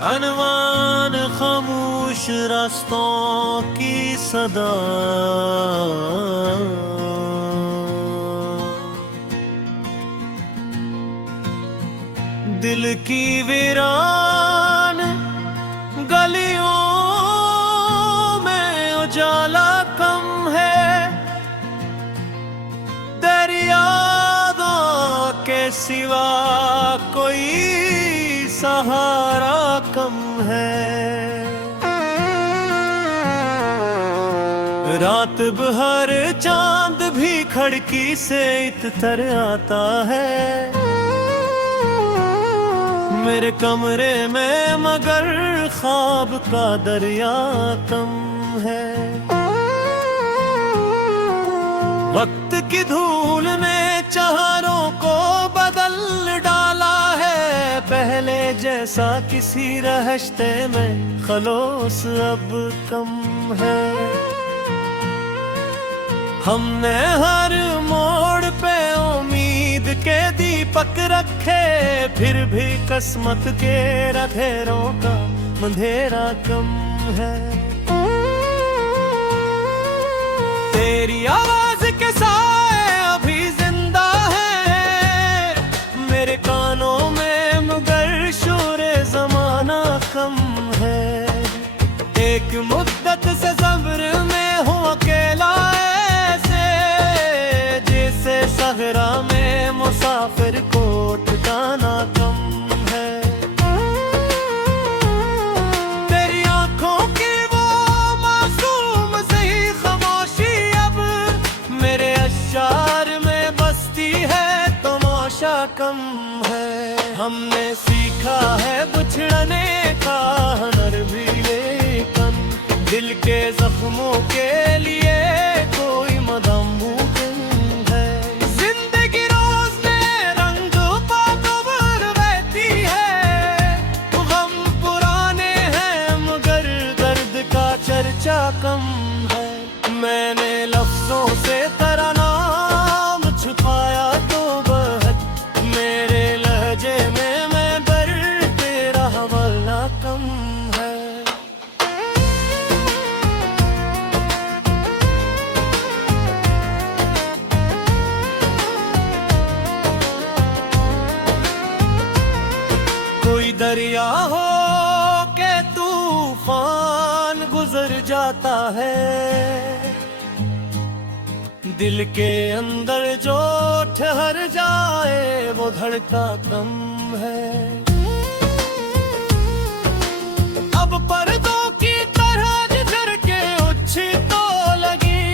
अनवान खामोश रास्तों की सदा, दिल की वीरान गलियों में उजाला कम है, दरियाओं के सिवा कोई सहारा कम है। रात भर चांद भी खिड़की से इतर आता है मेरे कमरे में, मगर ख्वाब का दरिया कम है। वक्त की धूल ने चारों को बदल डाला है, पहले जैसा किसी रास्ते में खलोस अब कम है। हमने हर मोड़ पे उम्मीद के दीपक रखे, फिर भी किस्मत के अंधेरों का अंधेरा कम है। तेरी आवाज के साए अभी जिंदा है मेरे कानों में, मगर शोरे जमाना कम है। एक मुद्दत से सब्र में हूँ अकेला ऐसे, जैसे सहरा में मुसाफिर को ठिकाना कम है। तेरी आंखों की वो मासूम सही खामोशी अब मेरे अशार में बसती है, तमाशा कम है। हमने सीखा है बिछड़ने का हुनर भी, लेकिन दिल के जख्मों के लिए कोई मदाम मुमकिन है। जिंदगी रोज नए रंग पाकर बहती है, गम पुराने हैं मगर दर्द का चर्चा कम है। मैंने लफ्जों से तेरा नाम छुपाया तो बहुत, मेरे लहजे में मैं बर तेरा हवाला कम है। कोई दरिया हो के तूफान गुजर जाता है, दिल के अंदर जो ठहर जाए वो धड़का कम है। अब पर्दों की तरह झर के उच्छी तो लगी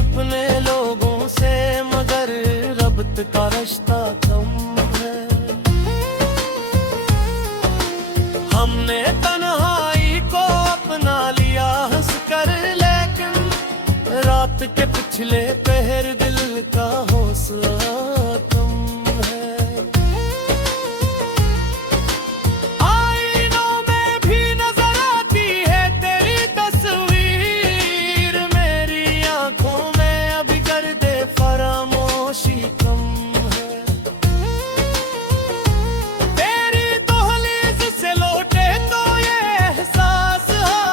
अपने लोगों से, मगर रब्त का रिश्ता कम है। हमने तन्हाई को अपना लिया हंस कर, लेकिन रात के पिछले पहर दिल का हौसला कम है। आईनों में भी नजर आती है तेरी तस्वीर, मेरी आंखों में अभी कर दे फरामोशी कम है। तेरी दहलीज से लौटे तो ये एहसास हा,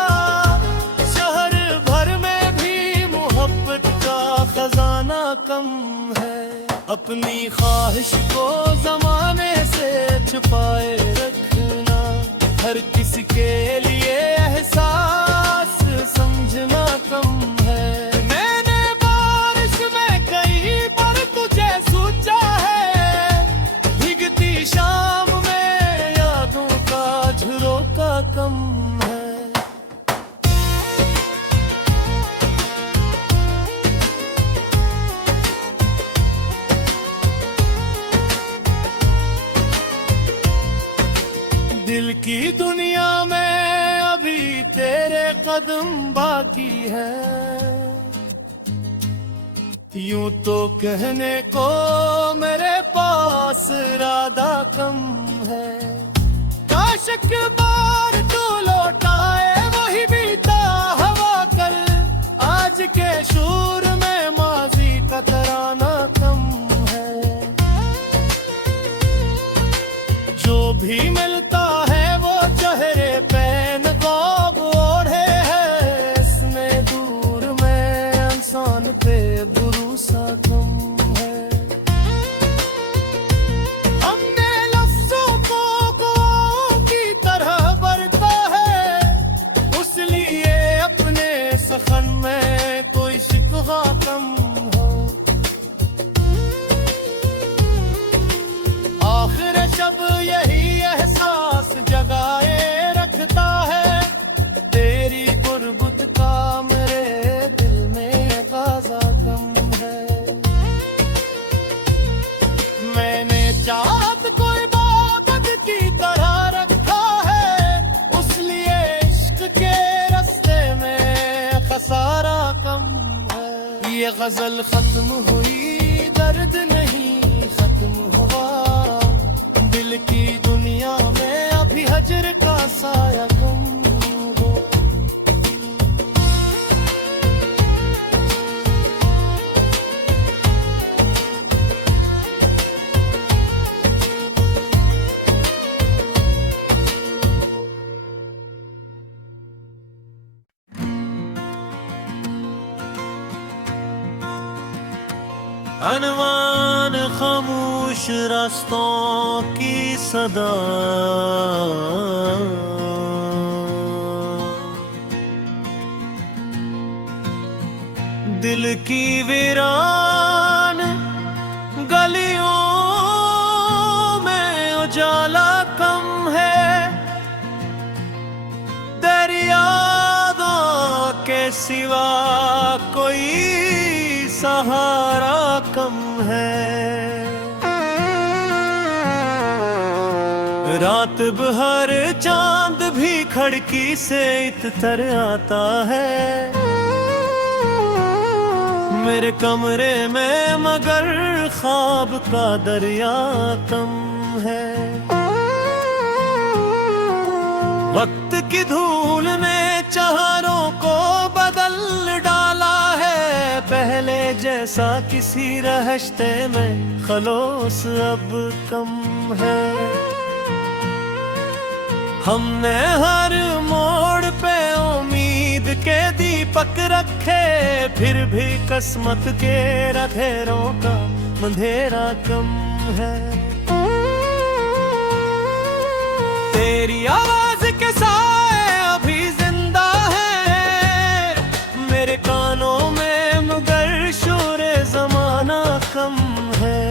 शहर भर में भी मोहब्बत का खजाना कम है। अपनी ख्वाहिश को जमाने से छुपाए रखना, हर किसी के लिए एहसास समझना कम है। मैंने बारिश में कई बार तुझे सोचा है, भीगती शाम में यादों का झरोका कम है। दिल की दुनिया में अभी तेरे कदम बाकी है, यूं तो कहने को मेरे पास इरादा कम है। काश एक बार तू लौटाए वही बीता हवा कल, आज के शोर में माजी का तराना कम है। जो भी मिलता है वो ये गजल खत्म हुई, दर्द नहीं खत्म हुआ। दिल की दुनिया में अभी हजर का साया कम हो। अनवान खामोश रास्तों की सदा, दिल की वीरान गलियों में उजाला कम है। दरियाओं के सिवा कोई सहारा कम है। रात भर चांद भी खिड़की से इतर आता है मेरे कमरे में, मगर ख्वाब का दरिया कम है। वक्त की धूल ने चारों को बदल डाला है। पहले जैसा किसी रास्ते में खलोस अब कम है। हमने हर मोड़ पे उम्मीद के दीपक रखे, फिर भी किस्मत के अंधेरों का अंधेरा कम है। तेरी आवाज के साए अभी जिंदा है मेरे कानों में, मगर शोरे जमाना कम है।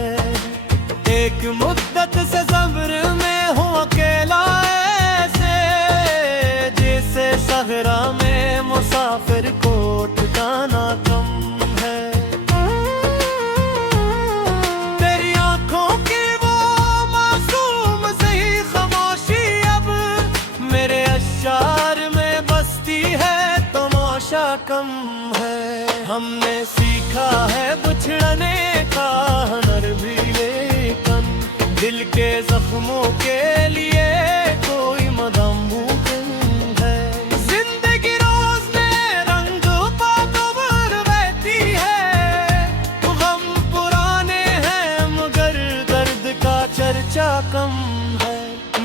एक मुद्दत से ज़ब्र में हूँ अकेला ऐसे, जैसे सहरा में मुसाफिर को ठिकाना कम है। तेरी आंखों की वो मासूम सही खामोशी अब मेरे अश्शार में बसती है, तमाशा कम है। हमने सीखा है बिछड़ने का हुनर भी, लेकिन दिल के जख्मों के लिए कोई मदाम मुमकिन है। जिंदगी रोज में रंग पागल बहती है, गम पुराने हैं मगर दर्द का चर्चा कम है।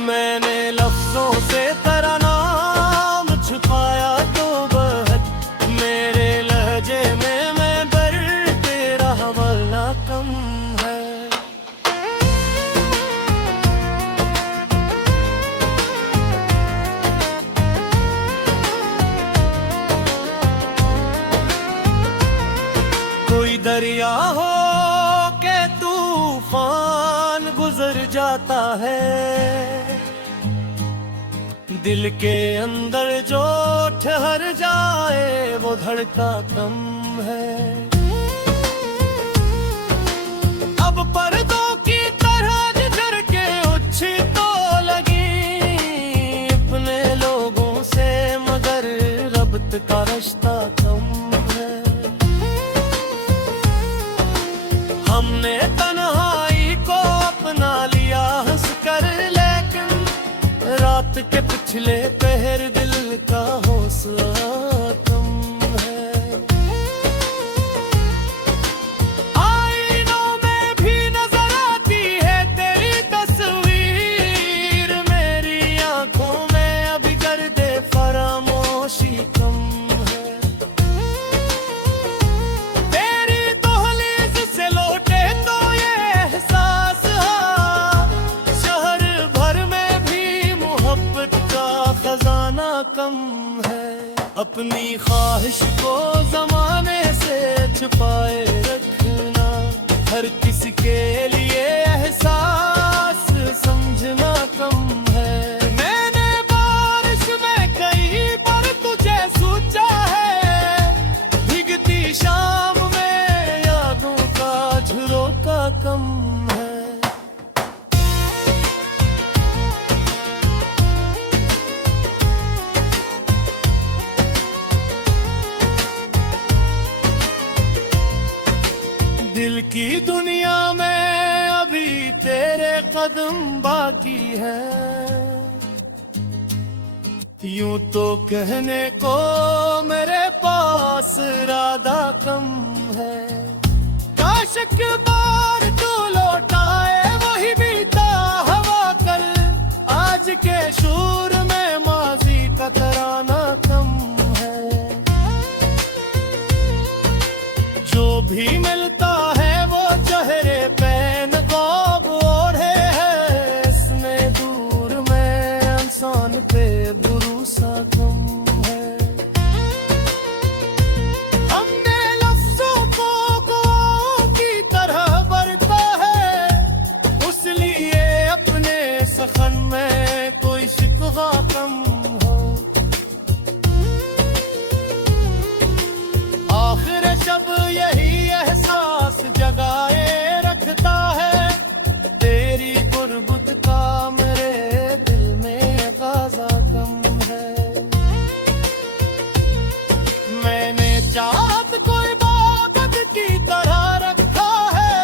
मैंने लफ्जों से तेरा नाम छुपाया तो बहुत मेरे लहजे में, मैं बर तेरा हवाला कम है। कोई दरिया हो के तूफान गुजर जाता है, दिल के अंदर जो ठहर जाए वो धड़का कम है। अब पर्दों की तरह झर के उछी तो लगी अपने लोगों से, मगर रब्त का रिश्ता कम है। हमने तन्हाई को अपना लिया हंस कर, लेकिन रात के पिछले पहर दिल का हौसला कम है। आईनों में भी नजर आती है तेरी तस्वीर, मेरी आंखों में अभी गर्दे फरामोशी कम है। तेरी दहलीज से लौटे तो ये एहसास हा, शहर भर में भी मोहब्बत का खजाना कम है। अपनी ख्वाहिश को जमाने से छुपाए रखना, हर किसी के लिए एहसास समझना कम है। मैंने बारिश में कई बार तुझे सोचा है, भीगती शाम में यादों का झरोका कम है। कदम बाकी है। यूं तो कहने को मेरे पास इरादा कम है, काश एक बार तू लौटाए वही बीता हवा कल, आज के शूर में माजी का तराना कम है। जो भी मिलता है वो चेहरे पे नकाब ओढ़े है, इसमें दूर में इंसान पे भरोसा कम है। हमने लफ्जों को कुआं की तरह बरता है, उस लिए अपने सखन में कोई शिकवा कम हो। आखिर जब यही एहसास जगाए रखता है, तेरी गुर्बत का मेरे दिल में गाजा कम है। मैंने चाहत कोई इबादत की तरह रखा है,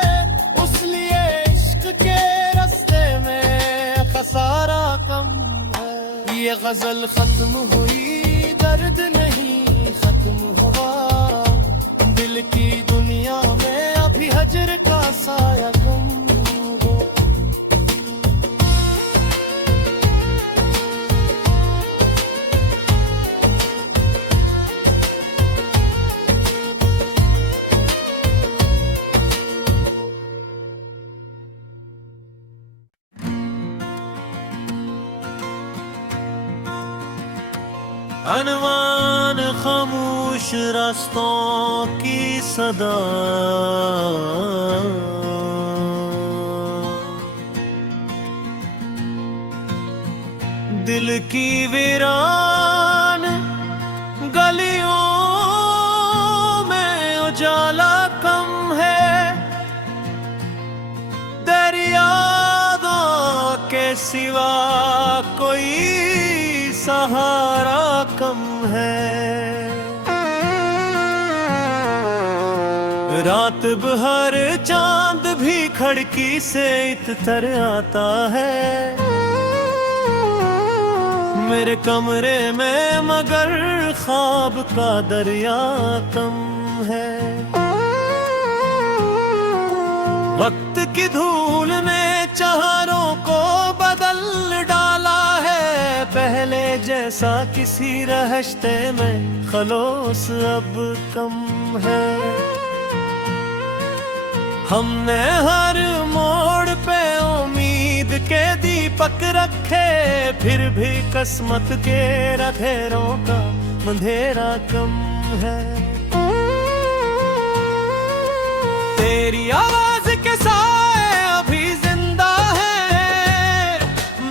उस लिए इश्क के रास्ते में खसारा कम है। ये गजल खत्म हुई, दर्द नहीं खत्म हुआ, दिल की दुनिया में अभी हजर का साया कम हो। अनवान खामोश रास्तों की सदा, दिल की वीरान गलियों में उजाला कम है, दरियाओं के सिवा कोई सहारा कम है। रात भर चांद भी खिड़की से इतर आता है, मेरे कमरे में मगर ख्वाब का दरिया कम है। वक्त की धूल ने चारों को बदल डाला है, पहले जैसा किसी रहश्ते में खलोस अब कम है। हमने हर मोड़ पे उम्मीद के दीपक रखे, फिर भी किस्मत के अंधेरों का अंधेरा कम है। तेरी आवाज के साए अभी जिंदा है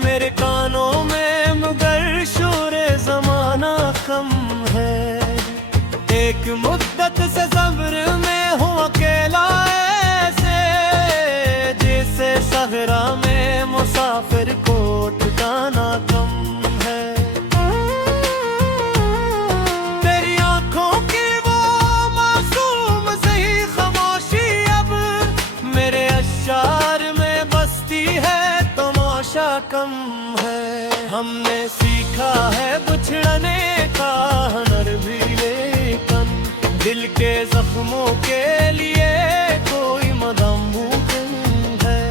मेरे कानों में, मगर शोरे जमाना कम है। एक मुद्दत से सब्र में हूँ अकेला ऐसे, जैसे सहरा में मुसाफिर को ठिकाना कम है। तेरी आंखों की वो मासूम सही खामोशी अब मेरे अशार में बसती है, तमाशा कम है। हमने सीखा है बिछड़ने का हुनर भी, लेकिन दिल के जख्मों के लिए कोई मदम मुमकिन है।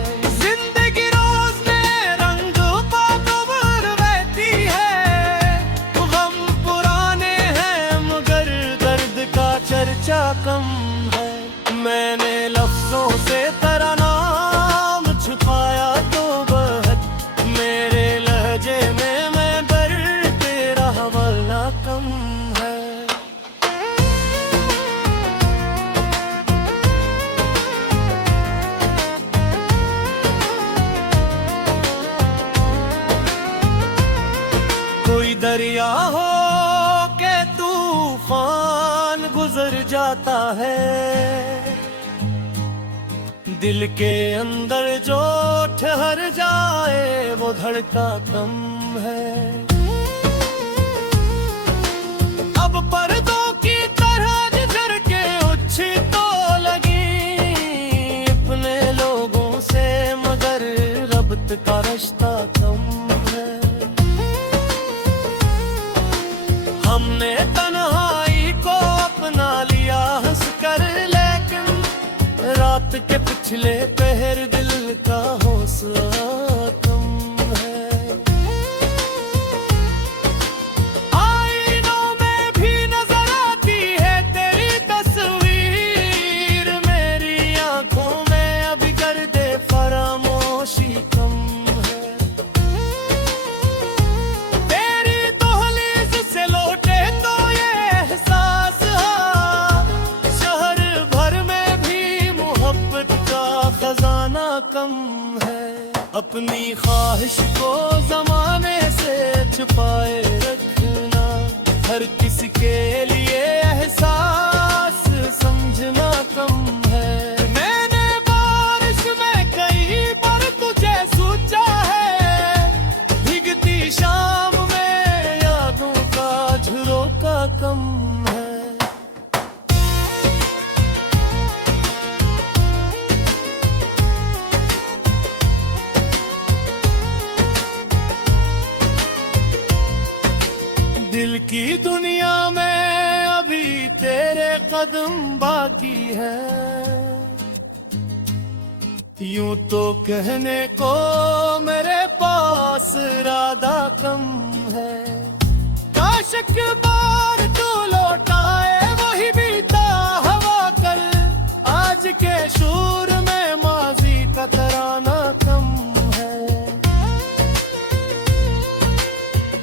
जिंदगी रोज में रंग पातवर बहती है, गम पुराने हैं मगर दर्द का चर्चा कम है। मैंने लफ्जों से तेरा नाम छुपाया तो बहुत, मेरे लहजे में मैं बर तेरा हवाला कम है। कोई दरिया हो के तूफान गुजर जाता है, दिल के अंदर जो ठहर जाए वो धड़का कम है। अब पर्दों की तरह झर के उच्छी तो लगी अपने लोगों से, मगर रब्त का रिश्ता कम है। हमने तन्हाई को अपना लिया हंस कर, लेकिन रात के पिछले पहर दिल का हौसला कम है। आईनों में भी नजर आती है तेरी तस्वीर, मेरी आंखों में अभी कर दे फरामोशी कम है। तेरी दहलीज से लौटे तो ये एहसास हा, शहर भर में भी मोहब्बत का खजाना कम है। अपनी ख्वाहिश को जमाने से छुपाए रखना, हर किसी के लिए एहसास समझना कम है। मैंने बारिश में कई बार तुझे सोचा है, भीगती शाम में यादों का झरोका कम है। दिल की दुनिया में अभी तेरे कदम बाकी है, यूं तो कहने को मेरे पास इरादा कम है। काश एक बार तू लौटाए वही बीता हवा कल, आज के शोर में माजी का तराना कम है।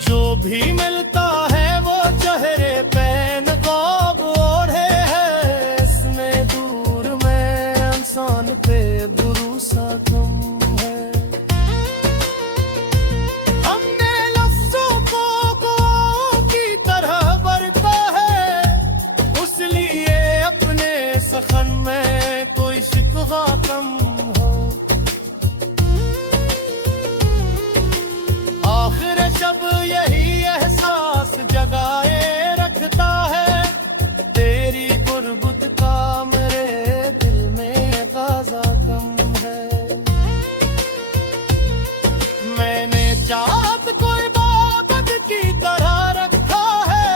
जो भी मिलता है वो चेहरे पे नकाब ओढ़े है, इसमें दूर में इंसान पे भरोसा कम है। हमने लफ्जों को गुआओं की तरह बरता है, उस लिए अपने सखन में कोई शिकवा कम हो। आखिर जब यही एहसास जगाए रखता है, तेरी गुर्बत का मेरे दिल में गाजा कम है। मैंने चाहत को इबादत की तरह रखा है,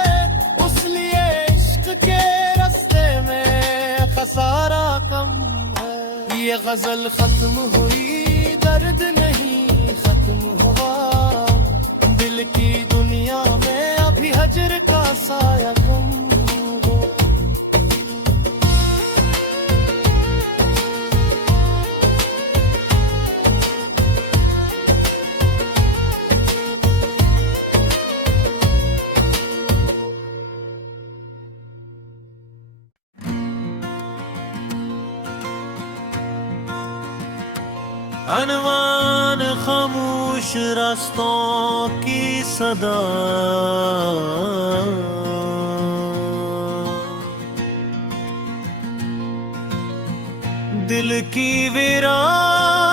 उस लिए इश्क के रास्ते में खसारा कम है। ये गजल खत्म हुई, दर्द नहीं खत्म हुआ, दिल की दुनिया में अभी हजर का साया कम हो। अनवान खामोश रास्तों की सदा, दिल की वीरान